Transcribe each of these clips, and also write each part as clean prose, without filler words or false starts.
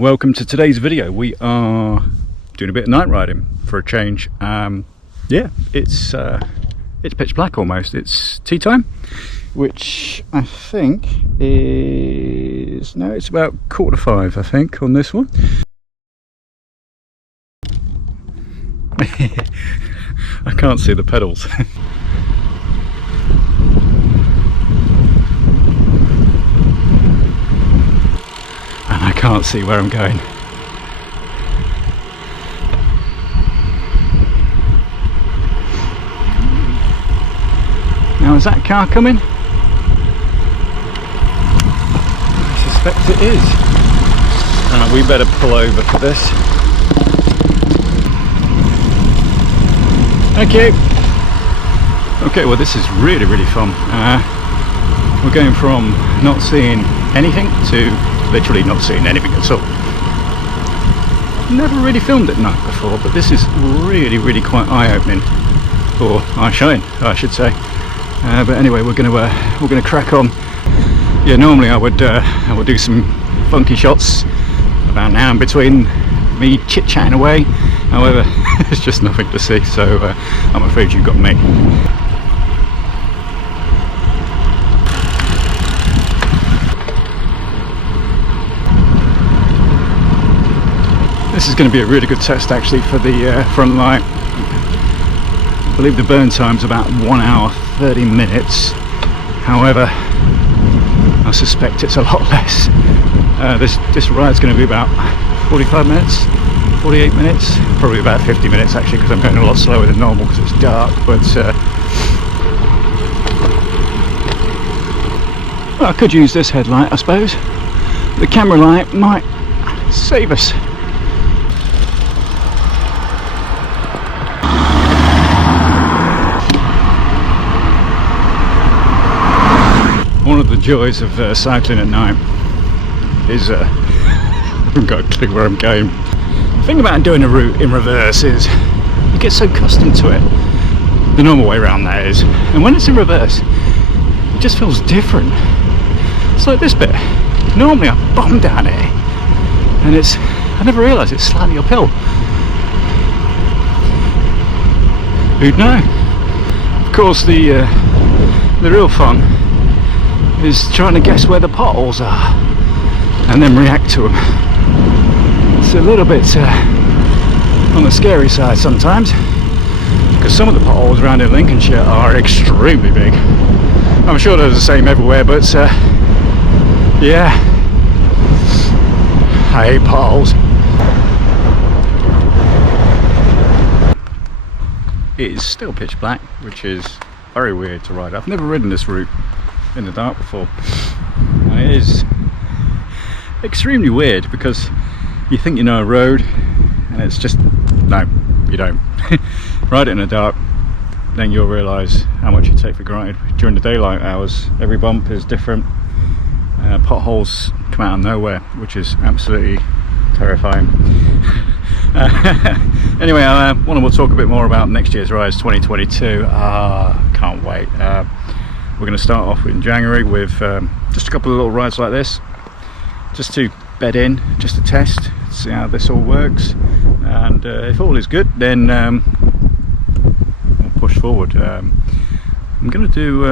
Welcome to today's video. We are doing a bit of night riding for a change. Yeah, it's pitch black almost. It's tea time, which I think is, no, it's about 4:45 I think on this one. I can't see the pedals. I can't see where I'm going. Now, is that car coming? I suspect it is. We better pull over for this. Thank you. Okay, well this is really fun. We're going from not seeing anything to literally not seeing anything at all. Never really filmed at night before, but this is really quite eye-opening, or eye-shine I should say. But anyway, we're gonna crack on. Yeah, normally I would do some funky shots about now in between me chit-chatting away. However, there's just nothing to see, so I'm afraid you've got me. This is going to be a really good test actually for the front light. I believe the burn time's about 1 hour 30 minutes. However, I suspect it's a lot less. This ride's going to be about 45 minutes, 48 minutes, probably about 50 minutes actually, because I'm going a lot slower than normal because it's dark. But well, I could use this headlight, I suppose. The camera light might save us. One of the joys of cycling at night is I haven't got a clue where I'm going. The thing about doing a route in reverse is you get so accustomed to it, the normal way around that is, and when it's in reverse it just feels different. It's like this bit. Normally I bomb down here and I never realised it's slightly uphill. Who'd know? Of course the real fun is trying to guess where the potholes are and then react to them. It's a little bit on the scary side sometimes, because some of the potholes around in Lincolnshire are extremely big. I'm sure they're the same everywhere, but yeah, I hate potholes. It is still pitch black, which is very weird to ride. I've never ridden this route in the dark before, and it is extremely weird because you think you know a road and it's just, no, you don't. Ride it in the dark, then you'll realise how much you take for granted. During the daylight hours every bump is different. Potholes come out of nowhere, which is absolutely terrifying. Anyway, we'll talk a bit more about next year's rides, 2022. Can't wait. We're going to start off in January with just a couple of little rides like this, just to bed in, just to test, see how this all works, and if all is good, then we'll push forward. I'm going to do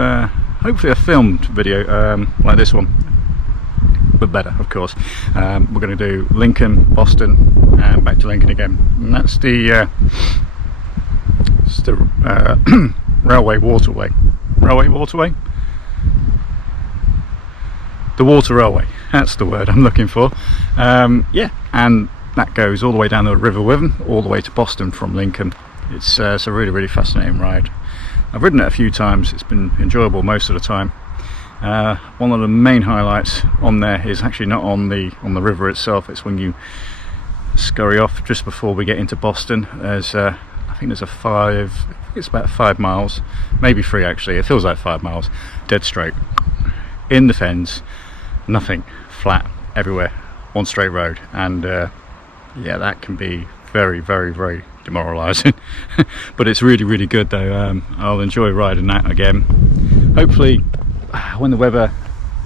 hopefully a filmed video like this one, but better, of course. We're going to do Lincoln, Boston, and back to Lincoln again, and that's the railway waterway. The water railway, that's the word I'm looking for. Yeah, and that goes all the way down the River Wyvern, all the way to Boston from Lincoln. It's a really fascinating ride. I've ridden it a few times, it's been enjoyable most of the time. One of the main highlights on there is actually not on the river itself, it's when you scurry off just before we get into Boston. There's I think there's it's about 5 miles, maybe 3 actually, it feels like 5 miles, dead straight in the fens, nothing, flat everywhere, one straight road, and yeah, that can be very demoralising. But it's really good though. I'll enjoy riding that again, hopefully when the weather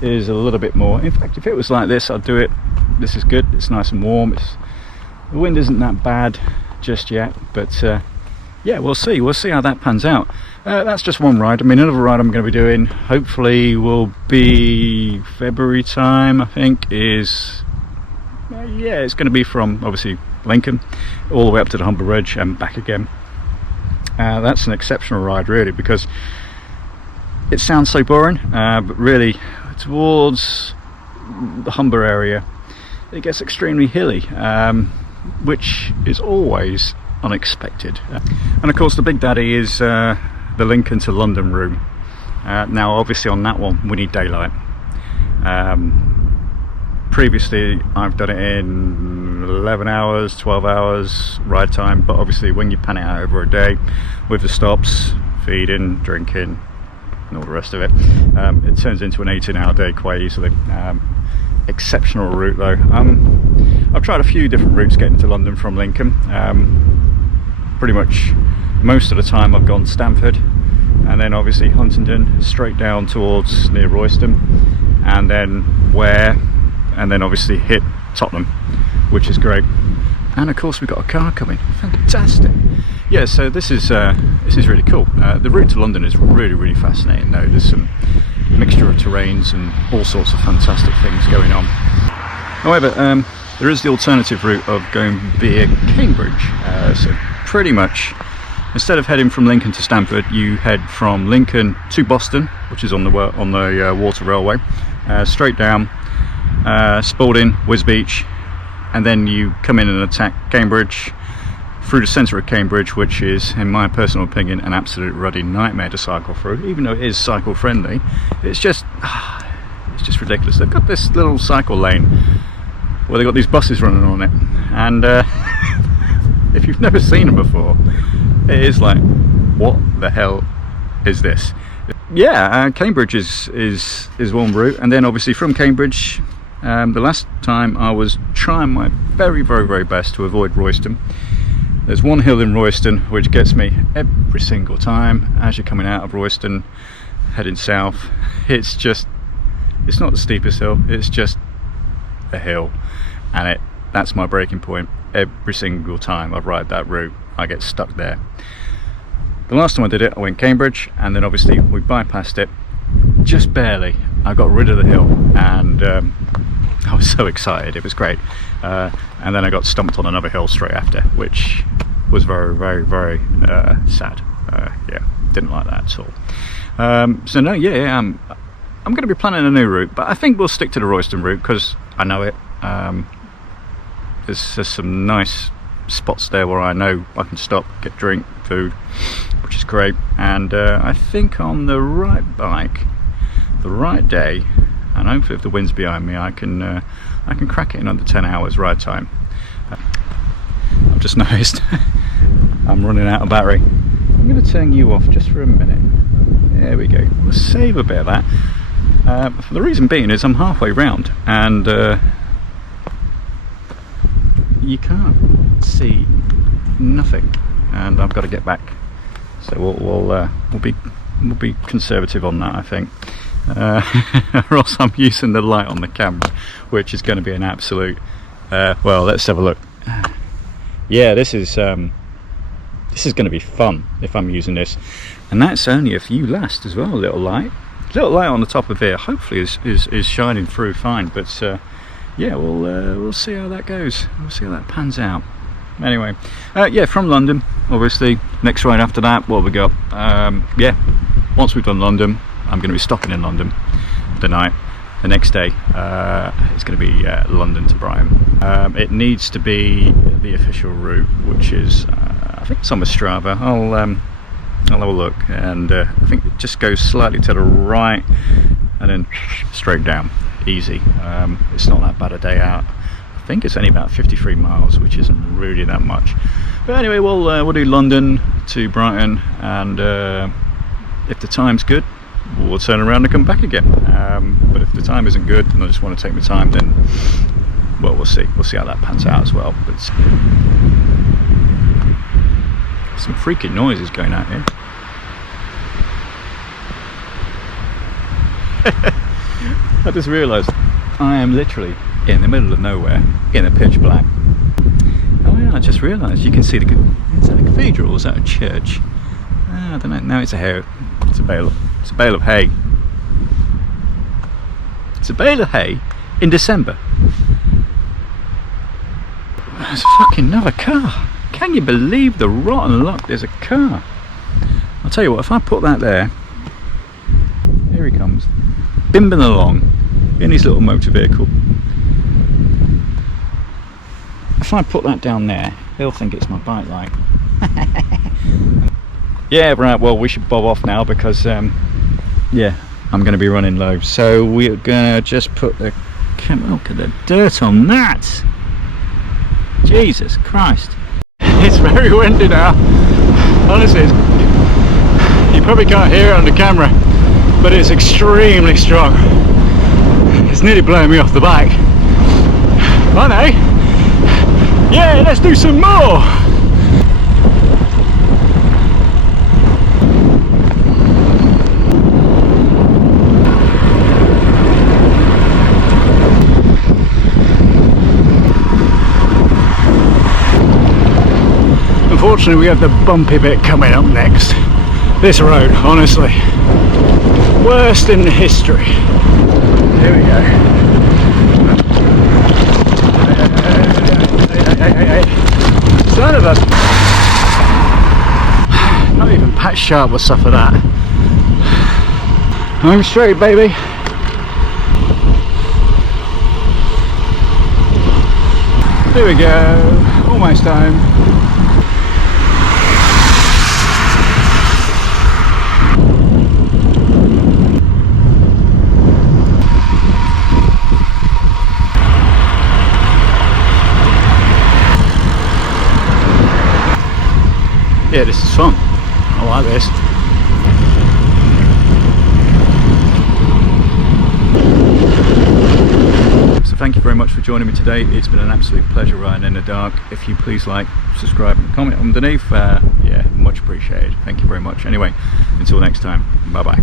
is a little bit more, in fact if it was like this I'd do it this is good. It's nice and warm. The wind isn't that bad just yet, but yeah, we'll see how that pans out. That's just one ride. I mean, another ride I'm going to be doing, hopefully will be February time, I think, is yeah, it's going to be from obviously Lincoln all the way up to the Humber Ridge and back again. That's an exceptional ride, really, because it sounds so boring, but really towards the Humber area it gets extremely hilly, which is always unexpected. And of course the big daddy is the Lincoln to London route. Now obviously on that one we need daylight. Previously I've done it in 11 hours, 12 hours ride time, but obviously when you pan it out over a day with the stops, feeding, drinking and all the rest of it, it turns into an 18-hour day quite easily. Exceptional route though. I've tried a few different routes getting to London from Lincoln. Pretty much most of the time I've gone Stamford, and then obviously Huntingdon, straight down towards near Royston, and then Ware, and then obviously hit Tottenham, which is great. And of course we've got a car coming. Fantastic. Yeah, so this is really cool. The route to London is really fascinating though. There's some mixture of terrains and all sorts of fantastic things going on. However, there is the alternative route of going via Cambridge. So pretty much instead of heading from Lincoln to Stamford, you head from Lincoln to Boston, which is on the Water Railway, straight down Spalding, Wisbech, and then you come in and attack Cambridge through the centre of Cambridge, which is, in my personal opinion, an absolute ruddy nightmare to cycle through. Even though it is cycle friendly, it's just ridiculous. They've got this little cycle lane where they've got these buses running on it, and if you've never seen them before, it is like, what the hell is this? Yeah, Cambridge is one route, and then obviously from Cambridge, the last time I was trying my very best to avoid Royston. There's one hill in Royston which gets me every single time as you're coming out of Royston heading south. It's not the steepest hill, it's just a hill, and that's my breaking point. Every single time I ride that route I get stuck there. The last time I did it I went Cambridge, and then obviously we bypassed it just barely. I got rid of the hill, and I was so excited, it was great. And then I got stumped on another hill straight after, which was very sad. Yeah, didn't like that at all. So no, yeah, I'm going to be planning a new route, but I think we'll stick to the Royston route because I know it. There's some nice spots there where I know I can stop, get drink, food, which is great. And I think on the right bike, the right day, and hopefully if the wind's behind me, I can crack it in under 10 hours ride time. I've just noticed I'm running out of battery. I'm going to turn you off just for a minute. There we go. We'll save a bit of that. For the reason being is I'm halfway round, and you can't see nothing, and I've got to get back. So we'll be conservative on that, I think. Or else I'm using the light on the camera, which is going to be an absolute well, let's have a look. Yeah, this is going to be fun if I'm using this, and that's only a few last as well. A little light on the top of here hopefully is shining through fine, but yeah, we'll see how that goes. We'll see how that pans out. Anyway, yeah, from London obviously next ride after that, what have we got? Yeah, once we've done London, I'm going to be stopping in London the night. The next day it's going to be London to Brighton. It needs to be the official route, which is I think it's on the Strava. I'll have a look, and I think it just goes slightly to the right and then straight down, easy. It's not that bad a day out. I think it's only about 53 miles, which isn't really that much. But anyway, we'll do London to Brighton, and if the time's good, we'll turn around and come back again. But if the time isn't good and I just want to take my time, then well, we'll see how that pans out as well. But some freaking noises going out here. I just realised I am literally in the middle of nowhere in a pitch black. Oh yeah, I just realised you can see the, is that a cathedral or is that a church? I don't know. No, it's a hay. It's a bale. It's a bale of hay. It's a bale of hay in December. There's fucking another car. Can you believe the rotten luck? There's a car. I'll tell you what, if I put that there, here he comes, bimbing along in his little motor vehicle. If I put that down there, he'll think it's my bike light. Yeah, right, well, we should bob off now because, yeah, I'm going to be running low. So we're going to just put the, look at the dirt on that. Jesus Christ. It's very windy now. Honestly, you probably can't hear it on the camera, but it's extremely strong. It's nearly blowing me off the bike. Fun, eh? Yeah, let's do some more! Unfortunately, we have the bumpy bit coming up next. This road, honestly, worst in history. Here we go. Hey. Son of a... Not even Pat Sharp will suffer that. Home straight, baby. There we go. Almost home. Yeah, this is fun. I like this. So thank you very much for joining me today. It's been an absolute pleasure riding in the dark. If you please like, subscribe and comment underneath, yeah, much appreciated. Thank you very much. Anyway, until next time, bye bye.